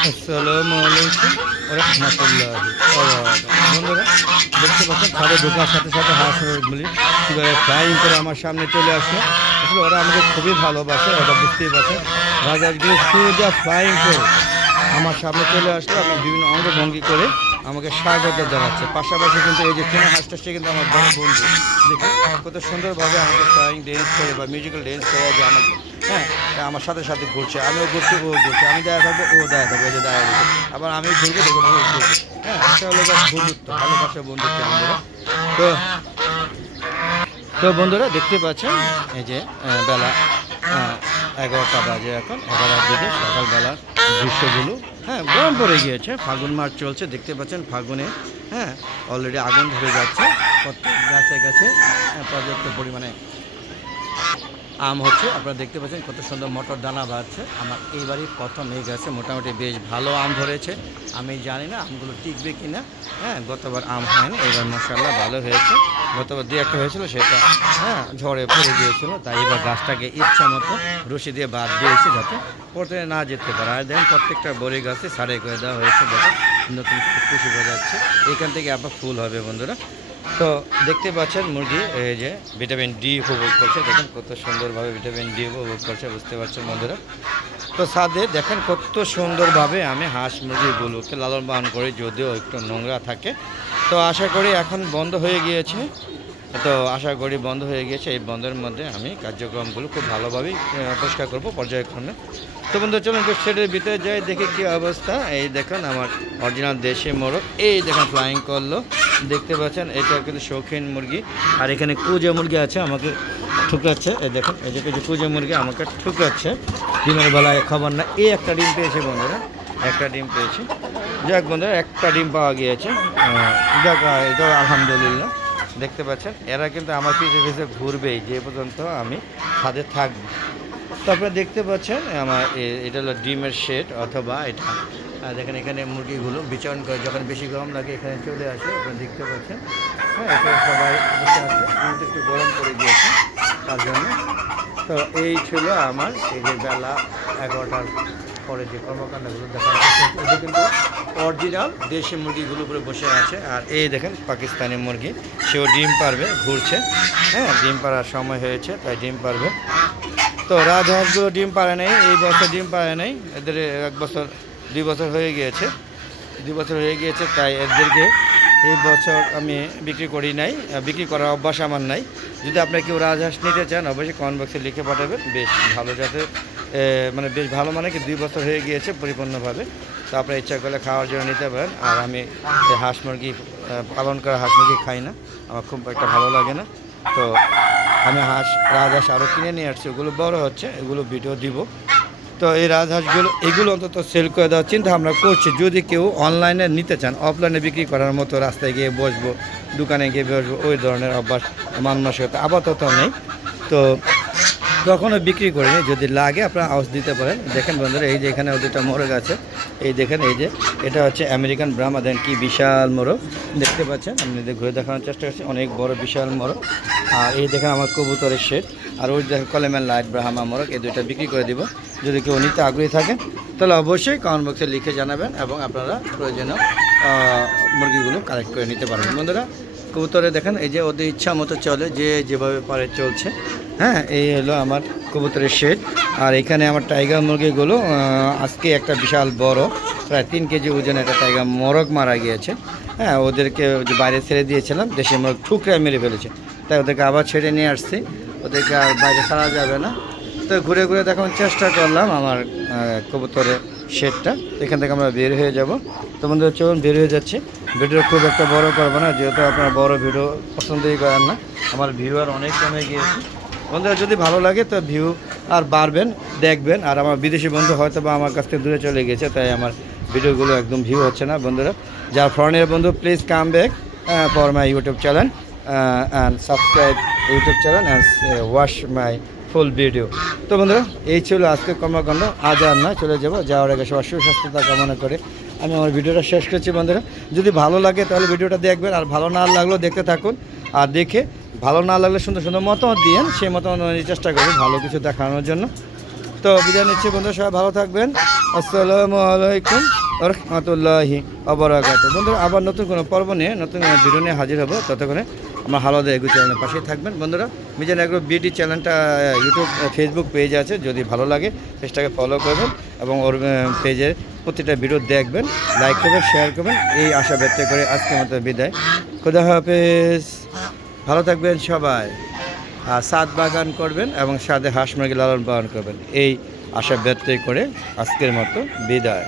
আসসালামু দেখতে ঢোকার সাথে সাথে হাঁস ফ্লাইং করে আমার সামনে চলে আসে আসলে ওরা আমাকে খুবই ভালোবাসে ওরা বুঝতেই পারছে রাজা সোজা ফ্লাইং করে আমার সামনে চলে আসলো, আমি বিভিন্ন অঙ্গভঙ্গি করে আমাকে স্বাগত জানাচ্ছে। পাশাপাশি কিন্তু এই যে ফেনা হাঁসটা, সে কিন্তু আমার বড় বন্ধু। দেখি কত সুন্দরভাবে আমাকে ফ্লাইং ডেন্স করে বা মিউজিক্যাল ড্যান্স করে যে আমাকে হ্যাঁ আমার সাথে সাথে ঘুরছে। আমিও ঘুরছি, ও ঘুরছে। আমি দেখা থাকব, ও দেখা থাকবে, এই যে দেখা দিচ্ছে আবার আমি ঘুরবো দেখব ও ঘুরছে। হ্যাঁ এটা হলো বন্ধুত্ব, ভালোবাসা বন্ধুত্ব, বন্ধুরা। তো তো বন্ধুরা, দেখতে পাচ্ছেন, এই যে বেলা এগারোটা বাজে এখন, এগারোটার দিকে সকালবেলার দৃশ্যগুলো। হ্যাঁ গরম পড়ে গিয়েছে ফাগুন মাস চলছে দেখতে পাচ্ছেন ফাগুনে হ্যাঁ অলরেডি আগুন ধরে যাচ্ছে প্রত্যেক গাছে গাছে হ্যাঁ, পর্যাপ্ত পরিমাণে। আম হচ্ছে, আপনারা দেখতে পাচ্ছেন কত সুন্দর মটর দানা বাড়ছে। আমার এইবারই প্রথম এই গাছে মোটামুটি বেশ ভালো আম ধরেছে। আমি জানি না আমগুলো টিকবে কি না হ্যাঁ গতবার আম হয়নি, এবার মশাল্লা ভালো হয়েছে। গতবার দু একটা হয়েছিল, সেটা হ্যাঁ ঝড়ে পড়ে গিয়েছিল, তাই এবার গাছটাকে ইচ্ছা মতো রশি দিয়ে বাদ দিয়েছে যাতে পড়তে না যেতে পারে। আর দেখেন প্রত্যেকটা বড়ি গাছে সারাই করে দেওয়া হয়েছে যাতে নতুন খুশি যাচ্ছে এখান থেকে আবার ফুল হবে বন্ধুরা। তো দেখতে পাচ্ছেন মুরগি, এই যে ভিটামিন ডি উপভোগ করছে। দেখেন কত সুন্দরভাবে ভিটামিন ডি উপভোগ করছে, বুঝতে পারছেন বন্ধুরা? তো সাদে দেখেন কত সুন্দরভাবে আমি হাঁস মুরগিগুলোকে লালন পালন করি, যদিও একটু নোংরা থাকে। তো আশা করি এখন বন্ধ হয়ে গিয়েছে। তো আশা করি বন্ধ হয়ে গিয়েছে। এই বন্ধের মধ্যে আমি কার্যক্রমগুলো খুব ভালোভাবেই পরিষ্কার করব পর্যায়ক্রমে। তো বন্ধু চলুন একটু ভিতরে যাই, দেখি কী অবস্থা। এই দেখুন আমার অরিজিনাল দেশি মোরগ। এই দেখুন ফ্লাইং করল। দেখতে পাচ্ছেন, এটা কিন্তু শৌখিন মুরগি। আর এখানে কুজে মুরগি আছে, আমাকে ঠুকরাচ্ছে। এই দেখুন, এই যে কুজে মুরগি আমাকে ঠুকরাচ্ছে। ডিমের বেলায় খাবার না, এই একটা ডিম পেয়েছে বন্ধুরা, একটা ডিম পেয়েছি। যাক বন্ধুরা, একটা ডিম পাওয়া গিয়েছে। যাক এটা আলহামদুলিল্লাহ। দেখতে পাচ্ছেন, এরা কিন্তু আমার পিছে পিছে ঘুরবেই যে পর্যন্ত আমি ছাদে থাকব। তারপরে দেখতে পাচ্ছেন, আমার এটা হলো ডিমের শেড অথবা এটা দেখেন এখানে মুরগিগুলো বিচরণ করে, যখন বেশি গরম লাগে এখানে চলে আসে, আপনারা দেখতে পাচ্ছেন। হ্যাঁ সবাই বসে একটু গরম করে দিয়েছে তার জন্য। তো এই ছিল আমার এই যে বেলা, এগারোটার পরে যে কর্মকাণ্ডগুলো দেখা যাচ্ছে এটা কিন্তু অরিজিনাল দেশি মুরগিগুলো উপরে বসে আছে। আর এই দেখেন পাকিস্তানি মুরগি, সেও ডিম পারবে, ঘুরছে। হ্যাঁ ডিম পাড়ার সময় হয়েছে, তাই ডিম পারবে। তো রাজহাঁসগুলো ডিম পারে নাই, এই বছর ডিম পারে নাই, এদের এক বছর দুই বছর হয়ে গিয়েছে। দুই বছর হয়ে গিয়েছে তাই এদেরকে এই বছর আমি বিক্রি করি নাই। বিক্রি করার অভ্যাস আমার নাই। যদি আপনারা কেউ রাজহাঁস নিতে চান অবশ্যই কমেন্ট বক্সে লিখে পাঠাবেন। বেশ ভালো এ, মানে বেশ ভালো মানে কি দুই বছর হয়ে গিয়েছে পরিপূর্ণভাবে। তো আপনারা ইচ্ছা করলে খাওয়ার জন্য নিতে পারেন। আর আমি হাঁস মুরগি পালন করা হাঁস মুরগি খাই না। আমার খুব একটা ভালো লাগে না। তো আমি হাঁস রাজহাঁস আরও কিনে নিয়ে আসছি। ওগুলো বড় হচ্ছে এগুলো ভিডিও দিব। তো এই রাজহাঁসগুলো, এগুলো অন্তত সেল করে দেওয়ার চিন্তা আমরা করছি। যদি কেউ অনলাইনে নিতে চান অফলাইনে বিক্রি করার মতো রাস্তায় গিয়ে বসবো, দোকানে গিয়ে বসবো, ওই ধরনের অভ্যাস মানসিকতা আপাতত নেই। তো তখনও বিক্রি করিনি, যদি লাগে আপনারা আউস দিতে পারেন। দেখেন বন্ধুরা, এই যে এখানে দুটা মোরগ আছে, এই দেখেন, এই যে এটা হচ্ছে আমেরিকান ব্রাহ্মা দেন কি বিশাল মোরগ। দেখতে পাচ্ছেন? যদি ঘুরে দেখানোর চেষ্টা করছি, অনেক বড় বিশাল মোরগ। আর এই দেখেন আমার কবুতরের শেড আর ওই দেখেন কলেমের লাইট ব্রাহ্মা মোরগ, এই দুইটা বিক্রি করে দিব। যদি কেউ নিতে আগ্রহী থাকেন তাহলে অবশ্যই কমেন্ট বক্সে লিখে জানাবেন এবং আপনারা প্রয়োজনীয় মুরগিগুলো কালেক্ট করে নিতে পারবেন। বন্ধুরা, কবুতরে দেখেন, এই যে ওদের ইচ্ছা মতো চলে, যে যেভাবে পারে চলছে। হ্যাঁ এই হলো আমার কবুতরের শেড আর এখানে আমার টাইগার মুরগিগুলো আজকে একটা বিশাল বড়, প্রায় তিন কেজি ওজন একটা টাইগার মোরগ মারা গিয়েছে। হ্যাঁ ওদেরকে বাইরে ছেড়ে দিয়েছিলাম, দেশি মোরগ ঠুকরে মেরে ফেলেছে। তাই ওদেরকে আবার ছেড়ে নিয়ে আসছি। ওদেরকে আর বাইরে ছাড়া যাবে না। তো ঘুরে ঘুরে দেখানোর চেষ্টা করলাম আমার কবুতরের শেডটা। এখান থেকে আমরা বের হয়ে যাব। তো বন্ধুরা, চলুন, বের হয়ে যাচ্ছি। ভিডিও খুব একটা বড় করব না, যেহেতু আপনারা বড় ভিডিও পছন্দই করেন না। আমার ভিউ আর অনেক কমে গিয়েছে। বন্ধুরা, যদি ভালো লাগে তো ভিউ আর বাড়বেন, দেখবেন। আর আমার বিদেশি বন্ধু হয়তো বা আমার কাছ থেকে দূরে চলে গেছে, তাই আমার ভিডিওগুলো একদম ভিউ হচ্ছে না, বন্ধুরা। যার ফরেনের বন্ধু please come back for my YouTube channel and subscribe YouTube channel and wash my full video তো বন্ধুরা, এই ছিল আজকের কর্মকাণ্ড। আজ আর না চলে যাব। যাওয়ার আগে সবার সুস্বাস্থ্যতা কামনা করে আমি আমার ভিডিওটা শেষ করছি বন্ধুরা। যদি ভালো লাগে তাহলে ভিডিওটা দেখবেন, আর ভালো না লাগলেও দেখতে থাকুন। আর দেখে ভালো না লাগলে সুন্দর সুন্দর মতামত দিয়েন, সেই মতামত চেষ্টা করবেন ভালো কিছু দেখানোর জন্য। তো বিদায় নিচ্ছি বন্ধুরা, সবাই ভালো থাকবেন। আসসালামু আলাইকুম রহমতুল্লাহি আবরাকাত বন্ধুরা, আবার নতুন কোনো পর্ব নিয়ে, নতুন ভিডিও নিয়ে হাজির হব। ততক্ষণে হালাদা এগু চ্যানেলের পাশেই থাকবেন। বন্ধুরা, মিজান এগ্রো বিউটি চ্যানেলটা ইউটিউব ফেসবুক পেজ আছে, যদি ভালো লাগে, পেজটাকে ফলো করবেন এবং ওর পেজে প্রতিটা ভিডিও দেখবেন লাইক করবেন শেয়ার করবেন। এই আশা ব্যক্ত করে আজকের মতো বিদায়। খুদা হাফেজ। ভালো থাকবেন সবাই। আর সাত বাগান করবেন এবং সাদে হাঁস মুরগি লালন পালন করবেন। এই আশা ব্যক্ত করে আজকের মতো বিদায়।